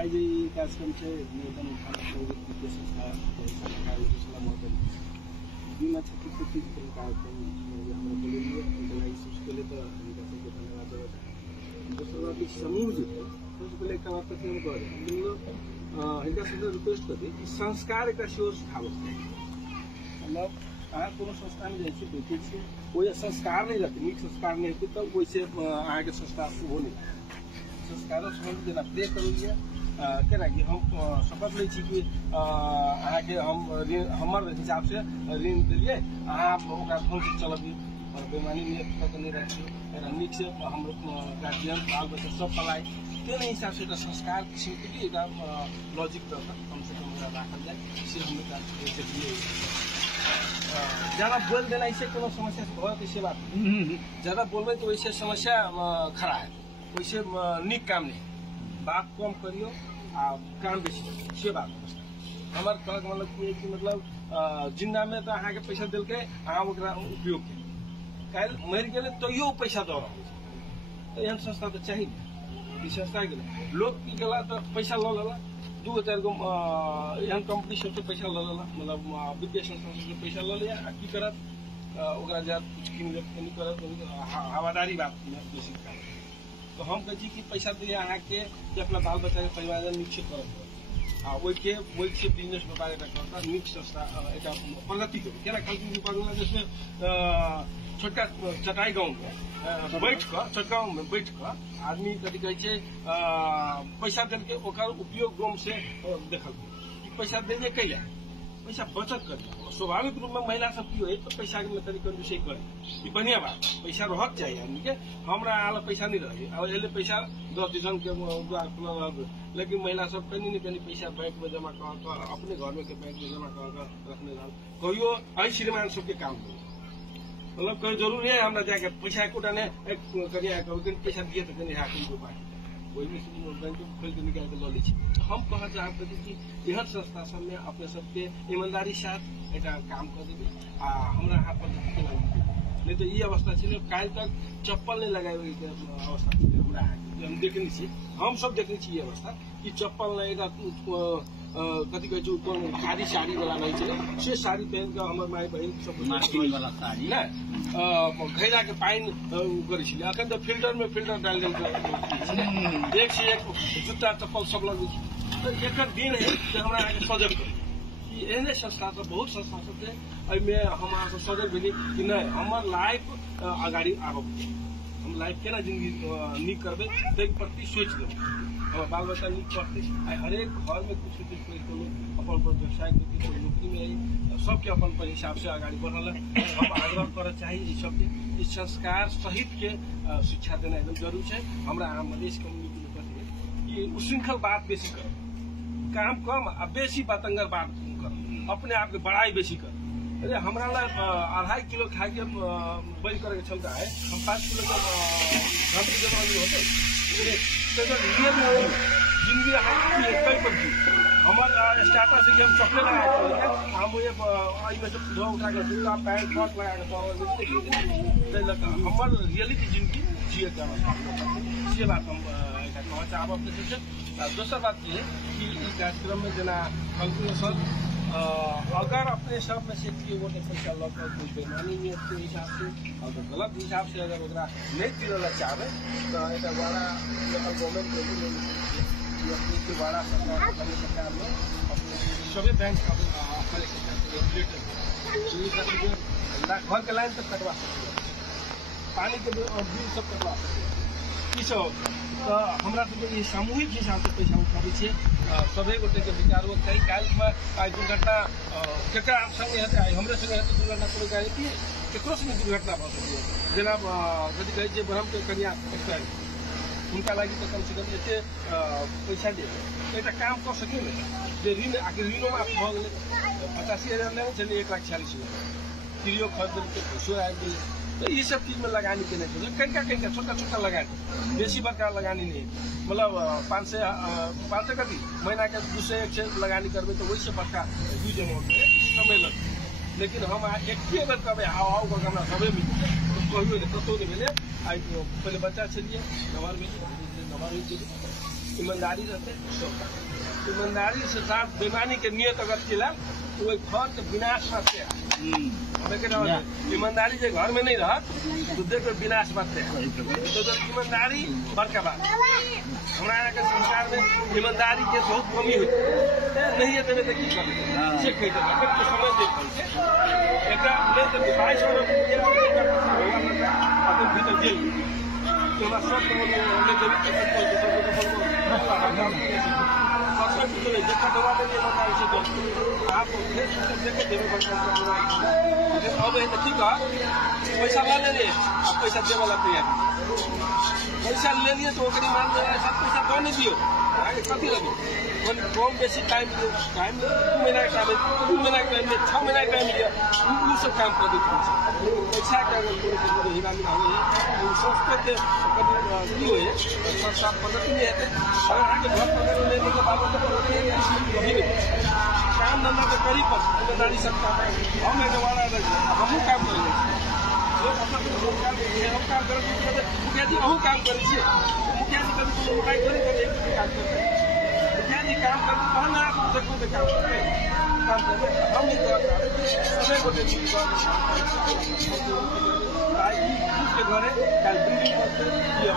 आज कार्यक्रम चाहिँ निवेदन वित्तीय संस्था बीमा क्षतिपूर्ति कार्यक्रम हाम्रो बोलियो त्यसलाई उसले त धन्यवाद दोस्रो बात समूह जुट्यो त्यसले एक बात के गर्यो इनका सबै रिक्वेस्ट करते कि संस्कार का सोर्स था मतलब कोनो संस्था में जैसे देखे छे कोई संस्कार नहीं रहते नीक संस्कार नहीं होते तो वैसे आगे के संस्था हो नहीं संस्कारों संबंधी जेना प्रे करूँ केना कि हम शपथ ले छी कि के हम हमर हिसाब से ऋण दिलिए ढंग से चलबी और बेमानी नियत नहीं रखिए नीक से हम गार्जियन बाल बच्चा सब पढ़ाए तेना हिसाब से संस्कार किसी के लॉजिक कम से कम रखल जाए इसे हम ज्यादा बोल देना इससे कोनो समस्या बहुत ऐसे बात ज्यादा बोलबे तो वैसे समस्या खड़ा है वैसे निक काम नहीं बात कम करियो काम बेसी से बात हमार कहक मतलब कि मतलब जिंदा में तो अहाँ के पैसा दिल के अहाँ उपयोग के कल मर गए तो यो पैसा दो तो एहन संस्था तो चाहिए संस्था के लोग की गला तो पैसा लो लेला 2-4 गो एहन कंपनी सबसे पैसा लो लेला मतलब वित्तीय संस्था से पैसा लो लिया की करत ओकरा जा कुछ नहीं करत हवादारी बात बेसी तो हम कहे कि पैसा दिए अहाँ के अपना बाल बच्चा के परिवार निश्चित करत वही से बिजनेस व्यापार करता निक संस्था प्रगति के बांग्लादेश में छोटका चटाई गाँव में बैठ कर चटगाँव में बैठ कर आदमी कथी कहे पैसा दे के उपयोग गाँव से देखल पैसा दे कैला पैसा बचत कर स्वाभाविक रूप में महिला सब की तो पैसा के तरीका विषय करे बढ़िया बात पैसा रहक चाहिए आदमी के हमरा आला पैसा नहीं रहे और पैसा 10 दिसन के द्वार खुला लेकिन महिला सब कहीं नहीं कहीं पैसा बैंक में जमा कर अपने घर में के बैंक में जमा कर रखने कहियो आई श्रीमान सबके काम मतलब कहीं जरूरी है हमरा जाके पैसा कोटाने पैसा दिए तो कहीं राखी बाकी वही बैंक खोल के निकाल के लो ली हम कहा चाहते थे कि यह संस्था सब में अपने सबके ईमानदारी साथ एक काम कर देवे हमारा हाथ पद्धति के नहीं तो ये अवस्था छे काल तक चप्पल नहीं लगाए अवस्था हमरा हम देखने हम सब देखने ये अवस्था कि चप्पल नहीं कथी कहे ऊपर खादी साड़ी वाला नहीं चले से साड़ी पहन कर हमारे माई बहन सब वाला साड़ी ना घैरा के पाइन करे अखन तो फिल्टर डाल एक से एक जूता चप्पल सब लगे तो एक दिन है जो हमारा आगे सजग करे एहने संस्था सब बहुत संस्था सब हम सजग भेली कि नहीं हमार लाइफ अगाड़ी आब हम लाइफ केना जिंदगी नीक करबे ताहि प्रति सोच देबे बाल बच्चा नीक पढ़ते हरेक घर में कुछ कोई अपन व्यवसाय कोई नौकरी में आई सबके अपन हिसाब से आगे बढ़ल हम आग्रह कर चाहिए सबके इस संस्कार सहित के शिक्षा देना एकदम जरूरी है हमारा मधेश कम्युनिटी में कहते कि उशृंखल बात बेसी कर काम कम आ बेसी बातंगर बात कर अपने आप के बड़ाई बेसी कर अरे हमारा 2.5 किलो खा के बड़ी करे क्षमता है हम 5 किलो का घम की जमा होते जिंदगी हमारे स्टार्टर से हम चॉकलेट लगाए हम ये से पूजा उठा कर जूता पैंट शर्ट लगा कर हमारे रियलिटी जिंदगी जिए ये बात हम कहना चाहब अपने से दूसरा बात ये कि इस कार्यक्रम में जना कंक्लूजन अगर अपने सब में से किए गोटे पैसा लगभग कोई बेमानी नियत के हिसाब से अगर गलत हिसाब से अगर ओकरा नहीं दिला चाहे तो एक बड़ा लोकल गवर्नमेंट के बड़ा सरकार में अपने सभी बैंक घर के लाइन तक कटवा सकते पानी के बिल सब कटवा सकते किस तो हमारा ये सामूहिक हिसाब से पैसा उठाबे छे सभी गोटे के विचार कई काल में दुर्घटना केकरा संगे हेतै हमरे संगे हेतै दुर्घटना कोनो गाड़ी केकरो संगे दुर्घटना भ सकैए जेना कथी कहै छै ब्रह्म के कन्या एक्सपायर उनका लगी तो कम से कम एते पैसा दे एक काम कर सके जे ऋण आखिर ऋणों में भ गेलै 85,000 नहीं चलिए 1,40,000 किलो खरीद के पैसो आबि गेलै तो ये सब चीज में लगानी के नहीं कहीं छोटा लगानी बेसी बड़का लगानी नहीं मतलब 500 कभी महीना के 200 लगानी करबे तो वही से बड़का यूज अमाउंट में समय लगता लेकिन हम एक बेर कब हाव करके सबे मिलते तो कहियो कतौ नहीं मिले पहले बच्चा छलिए नवार मिले ईमानदारी रहते, ईमानदारी से साथ बेईमानी के नियत अगर चला तो वही घर के विनाश मारते हैं। ईमानदारी जो घर में नहीं रहा तो देखो विनाश मारते हैं। तो ईमानदारी बड़का बात हमारा के संसार में ईमानदारी के बहुत कमी हुई नहीं है। तेरे की समय देख एक 22 भीतर जेल सब देखा दवा देंगे आप देखे देवे अब ठीक है पैसा ला ले पैसा दे वाला तैयार पैसा ले लिए तो मान सब पैसा दो नहीं दियो आगे कथी लगे कम बेसी टाइम 2 महीना का टाइम 2 महीना का टाइम 6 महीना का टाइम लिया वो सब काम कर देते पैसा का हिरा मिला संस्कृत की हुए सब पद्धति में है और आगे घर पकड़ लेने के बाद काम धंधा तो करी पर ईमानदारी सबका हम वाला हम काम करेंगे हम काम कर मुखिया जी अहू काम करे मुखिया जी कभी कोनो लड़ाई थोड़ी करे काम करते मुखिया जी काम करते तहन आप देखो तो काम करते हम नहीं करते समय को के घरे कल बिल्डिंग करते ये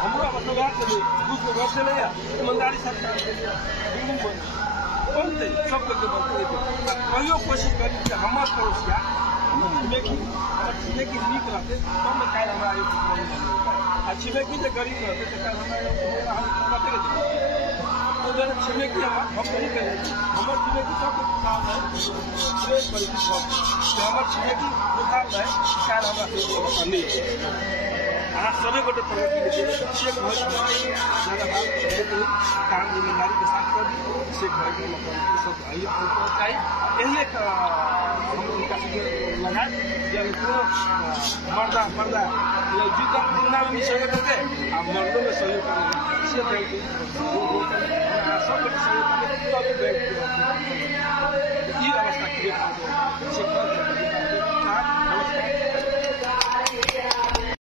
हमरा मतलब चले दूसरे घर से नहीं ईमानदारी सब काम के बिल्डिंग बनते सब करके बनते कहियो कोशिश करी कि हमार पड़ोसिया लेकिन छिमेकी नीक रहते तब न काल हमारा आ छिमेकी जो गरीब रहते तो काल हमारा छिमेकी हम नहीं करें हमारे छिमेकी सब काम है हमारे छिमेकी काम है काल हमारा नहीं सभी गोटे प्रगति काम ईमानदारी के साथ कर से घर के सब चाहिए यही एक लगा मर्दा जुत्ता तुलना में सहयोग करते आप मर्दों में सहयोग करेंगे सब सहयोग